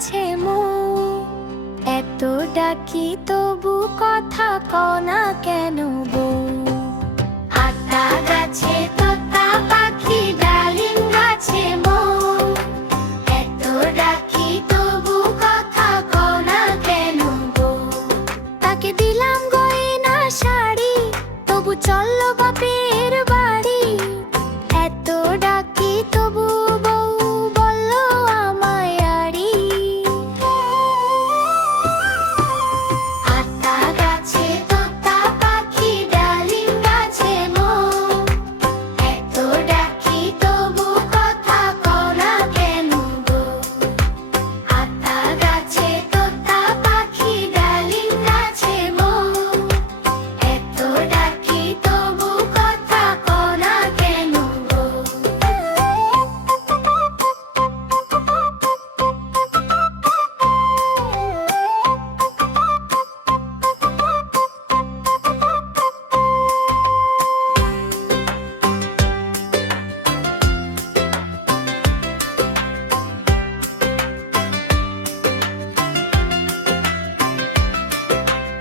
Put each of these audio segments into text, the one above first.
গাছে মো, এত ডাকি তবু কথা কও না কেন বউ। আতা গাছে তোতা পাখি, ডালিম গাছে মো, এত ডাকি তবু কথা কও না কেন বউ। তাকে দিলাম গয়না শাড়ি, তবু চলল বাপের বাড়ি, এত ডাকি তবু বউ বলল আমায় আড়ি। আতা গাছে তোতা পাখি, ডালিম গাছে মো, এত ডাকি তবু কথা কও না কেন গো। আতা গাছে তোতা পাখি, ডালিম গাছে মো, এত ডাকি তবু কথা কও না কেন গো।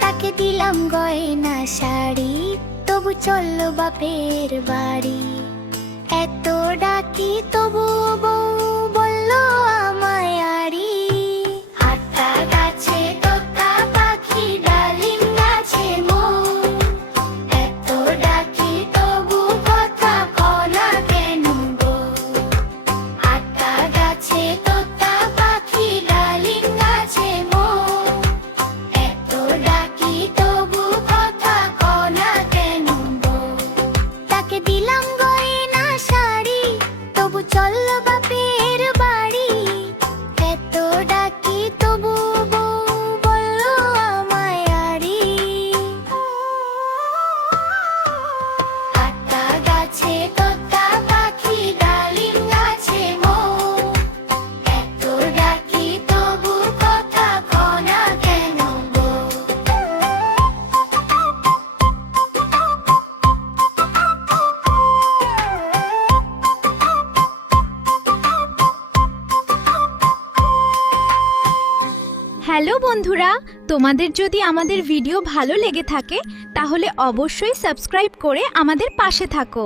তাকে দিলাম গয়না শাড়ি, তবু চলল বাপের বাড়ি, এত ডাকি তবু বউ বলল আমায় আড়ি। আতা গাছে তোতা পাখি, ডালিম গাছে মো, এত ডাকি তবু কথা কও না কেন গো। আতা গাছে তোতা পাখি, ডালিম গাছে মো, এত ডাকি তবু কথা কও না কেন গো। তাকে দিলাম গয়না শাড়ি, তবু চলল বাপের বাড়ি, এত ডাকি তবু বউ বলল আমায় আড়ি। আতা গাছে তোতা পাখি, ডালিম গাছে মো, এত ডাকি তবু কথা কও না কেন গো। হ্যালো বন্ধুরা, তোমাদের যদি আমাদের ভিডিও ভালো লেগে থাকে তাহলে অবশ্যই সাবস্ক্রাইব করে আমাদের পাশে থাকো।